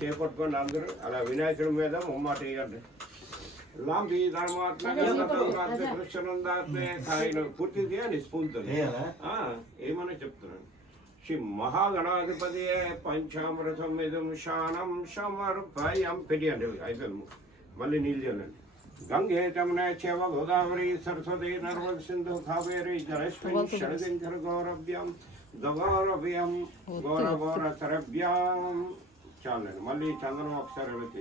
చేపట్టుకోండి అందరూ అలా వినాయకుడి మీద ముమ్మాట వేయండి. లాంబి ధర్మాత్మ కృష్ణందాత్మే కాయను పూర్తి చేయండి స్ఫూర్తితో ఏమని చెప్తున్నాను. శ్రీ మహాగణాధిపతి పంచామృతం ఇదం శానం సమర్పయం పెరియండి అయిపోయింది. మళ్ళీ నీళ్ళు చేయండి. గంగే జమునే చేవ గోదావరి సరస్వతి నర్మద సింధు కావేరి జలస్మిన్ షడదింకర గౌరవ్యం గౌరవ్యం గౌరవౌర సరభ్యం. చాలండి. మళ్ళీ చందనం ఒకసారి వచ్చి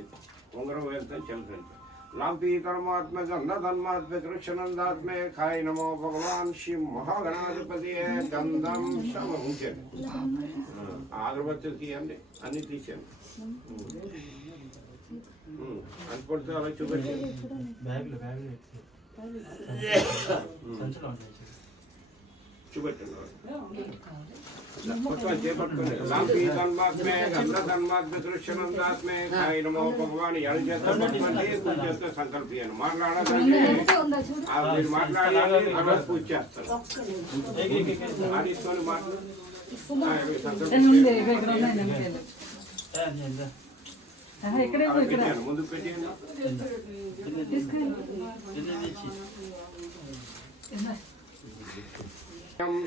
ఉంగరం వెళ్తే చెల్లండి. లాంపీ ధర్మాత్మ గంధ ధర్మాత్మ కృష్ణనందాత్మే కాయ నమో భగవాన్ శ్రీ మహాగణాధిపతి గంధం శ్రమ ఉంచండి. అగరబత్తి తీయండి, అన్ని తీసేయండి. అనుకుంటే అలా చూపెట్టండి. చూపెట్టండి. చేపట్టుకోండి. లాంపీ ధర్మాత్మే గంధ ధర్మాత్మ కృష్ణనందాత్మే కాయ నమో భగవాన్ ఎడ చేత పట్టుకోండి, పూజ చేస్తే సంకల్పియాను. మాట్లాడాలంటే మీరు మాట్లాడాలి, అలా పూజ చేస్తారు. ఆడిస్తోని మాట్లాడు ముందు పెట్టేయండి.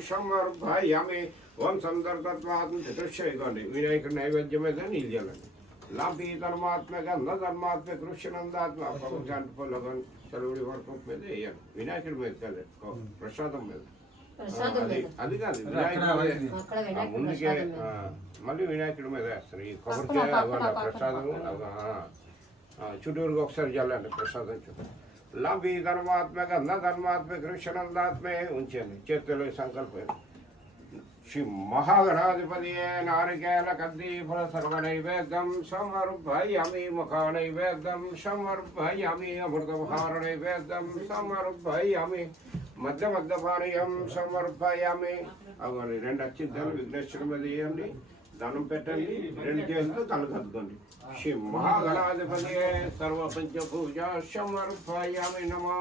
సమర్పయామి. ఓం సందర్భత్వాత్మ చతుశ్చైకోండి. వినాయకుడి నైవేద్యం మీద నీళ్ళు చేయాలండి. లాంపీ ధర్మాత్మ గంధ ధర్మాత్మ కృష్ణనందాత్మ పొలగని చలువుడి వరకు మీద వేయాలి. వినాయకుడి మీద కాదు, ప్రసాదం మీద. అది కాదు వినాయకుడి ముందుకే మళ్ళీ వినాయకుడి మీద వేస్తారు. ఈ కొబ్బరికాయ ప్రసాదం చుట్టూరుగా ఒకసారి చల్లండి ప్రసాదం చుట్టూ. లాంబీ ధర్మాత్మ గంధ ధర్మాత్మ కృష్ణనందాత్మే ఉంచండి. చేతుల్లో సంకల్పం. శ్రీ మహాగణాధిపతి నారికేల కద్దీఫల సర్వ నైవేద్యం సమర్పయామి. ముఖా నైవేద్యం సమర్పయామి. అమృతభార నైవేద్యం సమర్పయామి. మధ్య మధ్యపానీయం సమర్పయామి. అవన్నీ 2 అక్షింతలు విఘ్నేశ్వరుడి మీద వేయండి. దండం పెట్టండి. 2 చేతులతో కళ్ళు కద్దుకోండి. శ్రీ మహాగణాధిపతి సర్వ పంచభూజ సమర్పయామి నమో.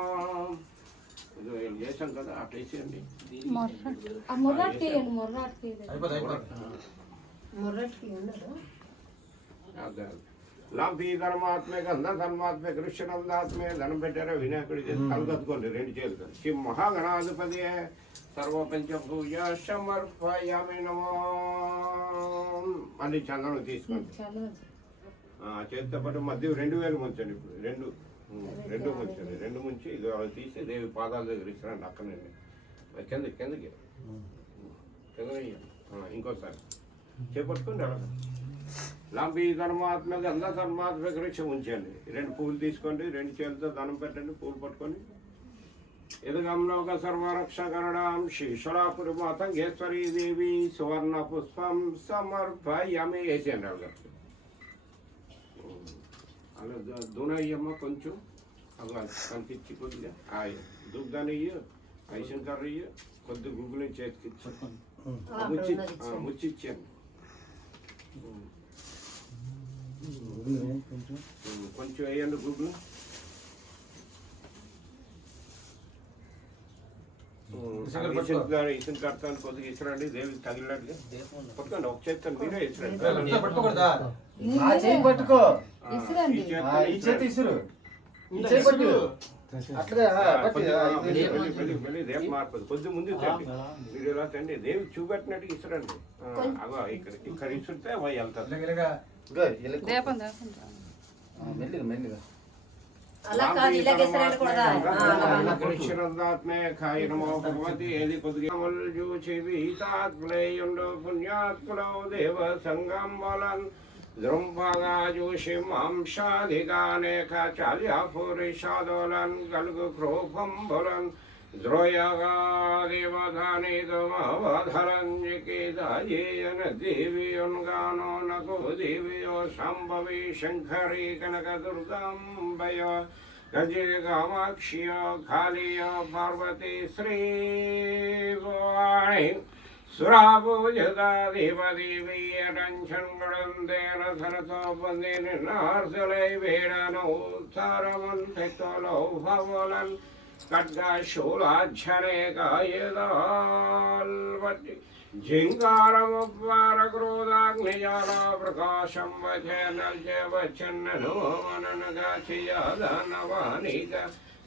చేసాం కదా అట్లా వేసేయండి. లాంపీ ధర్మాత్మే గంధ ధర్మాత్మే కృష్ణనందాత్మే దండం పెట్టారా వినాయకుడి కళ్ళు కద్దుకోండి 2 చేతులు. శ్రీ మహాగణాధిపతి సర్వ పంచభూజ సమర్పయామి నమో. మళ్ళీ చందనం తీసుకోండి. చేతితో పాటు మధ్య 2 వేలు ముంచండి. ఇప్పుడు 2 ముంచండి. 2 ముంచి ఇది తీసి దేవి పాదాల దగ్గర ఇస్తారండి. అక్కడండి కిందకి కింద ఇంకోసారి చేపట్టుకోండి. అలా లాంబీ ధర్మాత్మ గంధ ధర్మాత్మ కృష్ణ ఉంచండి. 2 పువ్వులు తీసుకోండి. 2 చేతులతో దండం పెట్టండి. పువ్వులు పట్టుకొని ఎదుగంలోక సర్వరక్షకరణం శ్రీశలాపురి మాతంగేశ్వరీ దేవి సువర్ణ పుష్పం సమర్పయామి. వేసేయండి. అలా దూనయ్యమ్మ కొంచెం అలా కనిపించి కొద్దిగా దుగ్ధాన్ని ఐశంకర్ కొద్ది గుగ్గులు చేతికి ముచ్చిచ్చాను. కొంచెం వేయండి గుగ్గులు. ఇసుని కడతాను కొద్దిగా ఇసురండి. దేవికి తగిలినట్టుగా పట్టుకోండి. ఒక చేస్తాను మీరే ఇసురండి. పట్టుకో రేపు మార్పదు. కొద్ది ముందు మీరు ఎలా తండి దేవి చూపెట్టినట్టు ఇసురండి. అగో ఇక్కడ ఇసురితే అవి వెళ్తారు. మెల్లిగా కృష్ణనందాత్మే కాయ నమో భగవతి. ఏది కొద్దిగా చూచితాత్మేయుండు పుణ్యాత్ములో దేవ సంగం బలన్ ద్రుంభగా చూసి మాంసాధిగానే చాల్యాపురిషాదోలన్ గలుగు క్రోపం బలన్ ద్రోయగా దేవధానిధరంజికిదాయేన దేవియున్గానో నకు దేవియో సంభవి శంకరీ కనక దుర్గాంబయ గజి కామాక్షియో కాళియో పార్వతి శ్రీవాణి సురాభూజగా దేవదేవీయటంచన్మడందేన సరతో పొందిన నార్సలై వేడనో సారమంతలో భవలన్ ఖడ్గ శూలాధ్యనే కాయదాల్వటి జింగారముపారక్రోధాగ్నిజాల ప్రకాశం వచనల్జవచ్చన్నను మననగాచియాదనవానీక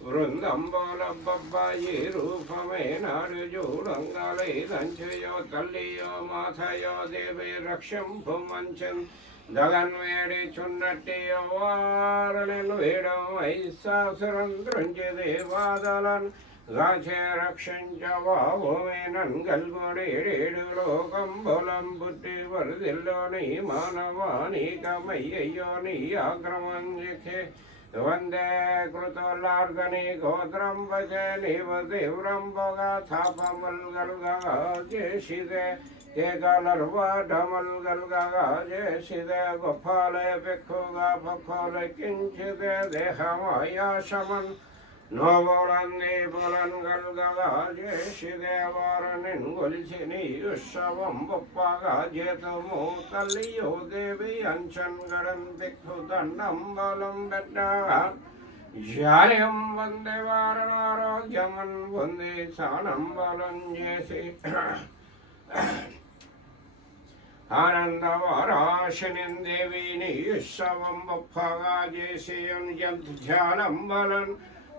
బృందంబోలబ్బాయి రూపమే నాడు చూడంగలేదంచయో తల్లియో మాథయో దేవి రక్షంపు మంచన్ జగన్వేడి చున్నట్టియో వారలను వేడం ఐశాసురం దృంచి దేవాదలన్ గాచే రక్షించవామేనన్ గల్గుడేడు లోకంబులం పుట్టి వరదిల్లోని మానవానీకమయ్యయ్యో నీ ఆక్రమంజే వందే కృతులార్గని గోత్రం భజే నీవ తీవ్రంబగా తాపమల్గల్గా చేసిదే కేకలర్వాఢమల్గల్గా చేసిదే గొప్పాలే పెక్కుగా పక్కోలెక్కించిదే దేహమాయాశమన్ నోబోళంది పొలంగల్గా చేసిదే వారనిన్ గొలిచి నీ ఉత్సవం బొప్పగా చేతము తల్లియో దేవి అంచన్ గడం దిక్కు దండం బలం పెట్టగా జాల్యం వందే వారణారోగ్యమన్ వందే సానం బలం చేసి ఆనందవరాశినిన్ దేవిని ఉత్సవం బొప్పగా చేసి ధ్యానం బలం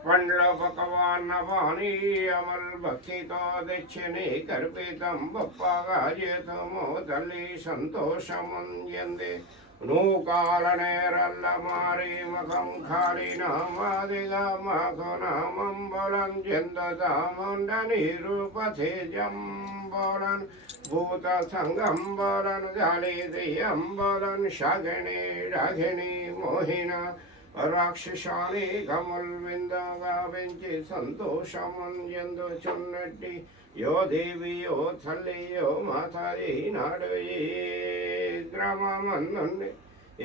పండ్ల పకవాన్నవాణి అమల్ భక్తితో తెచ్చని కర్పితం బొప్పగా చేతము తల్లి సంతోషముంది నూకాలనేరల్ల మారి మఖం ఖాళీనామాదిగా మాకు నామం బలం చెందదాముండని రూపతేజం బోళన్ భూత సంగం బోళన్ గాలి దెయ్యం బోళన్ శాగిణి రాగిణి మోహిన రాక్షసాని కమల్ విందగా పెంచి సంతోషముందుచున్నట్టి యో దేవి యో తల్లి యో మాతాయి నాడు ఈ గ్రామమందుండి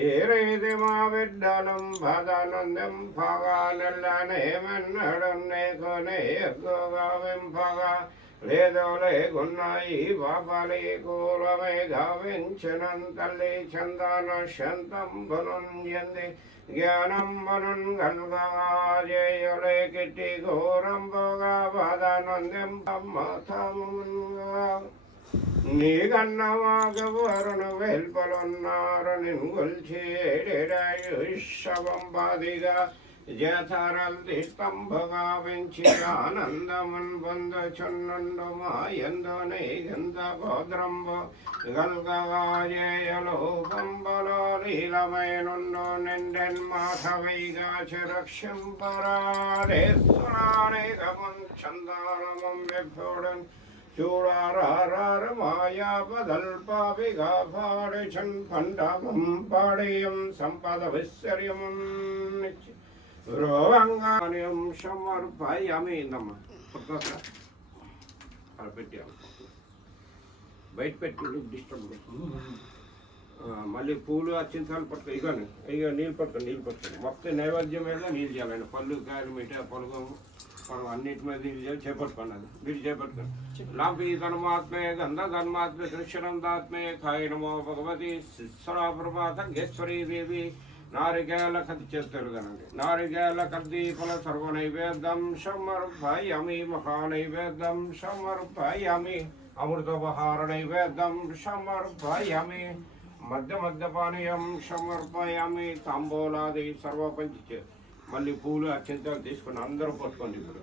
ఏరేది మా బిడ్డలం బాధానందం పగా నెల్లనేమన్నడం నేకొనే ఎక్కువగా వెంపగా లేదో లేకున్నాయి పాపాలి కూలమే గావించనం తల్లి చందన శంతం బలుంది జ్ఞానం బలున్ గల్గాజేయులే కిట్టి ఘోరంబగా బాధానందం నీ కన్నమాగవరును వెల్పలున్నారు నిన్ను గొల్చేడేడాయుషవం బాదిగా జతరల్ది స్తంభగా పెంచి ఆనందమన్ పొందచున్నుండు మాయందునే గంధ గోద్రంబు గల్గగాజేయలోకంబలో లీలమైనుండు నిండెన్ మాధవైగా చిరక్షంపరాడేశ్వరానేకమున్ చందానమం విభుడన్ చూడారార మాయాపదల్పాపిగా పాడిచన్ పండమం పాడేయం సంపద విశ్వర్యమం రోగంగాన్యం సమర్పయామి అమ్మా అలా పెట్టాము బయట పెట్టి డిస్టర్బ్ మళ్ళీ పూలు అచ్చింతాలు పట్టుకో ఇగోని ఇక నీళ్ళు పట్టుకోండి మొత్తం నైవేద్యం మీద నీళ్ళు చేయాలండి పళ్ళు కాయలు మిఠ పొలగం పొలం అన్నిటి మీద నీళ్ళు చేయాలి చేపట్టుకోండి మీరు చేపట్టుకోండి లాంపి ధర్మాత్మే గంధ ధర్మాత్మే కృష్ణందాత్మే కాయ నమో భగవతి శిశ్వరాప్రభాత గేశ్వరీ దేవి నారికేళ కది చేస్తారు కనండి నారికేళ కద్దీపల సర్వ నైవేద్యం సమర్పయామి మహానైవేద్యం సమర్పయామి అమృతోపహార నైవేద్యం సమర్పయామి మద్యపానీయం సమర్పయామి తాంబూలాది సర్వపంచి మళ్ళీ పూలు అత్యంతాలు తీసుకుని అందరూ పట్టుకోండి ఇప్పుడు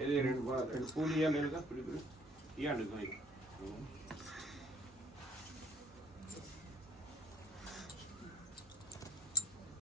ఇది రెండు పూలు ఇవ్వండి ఇవ్వండి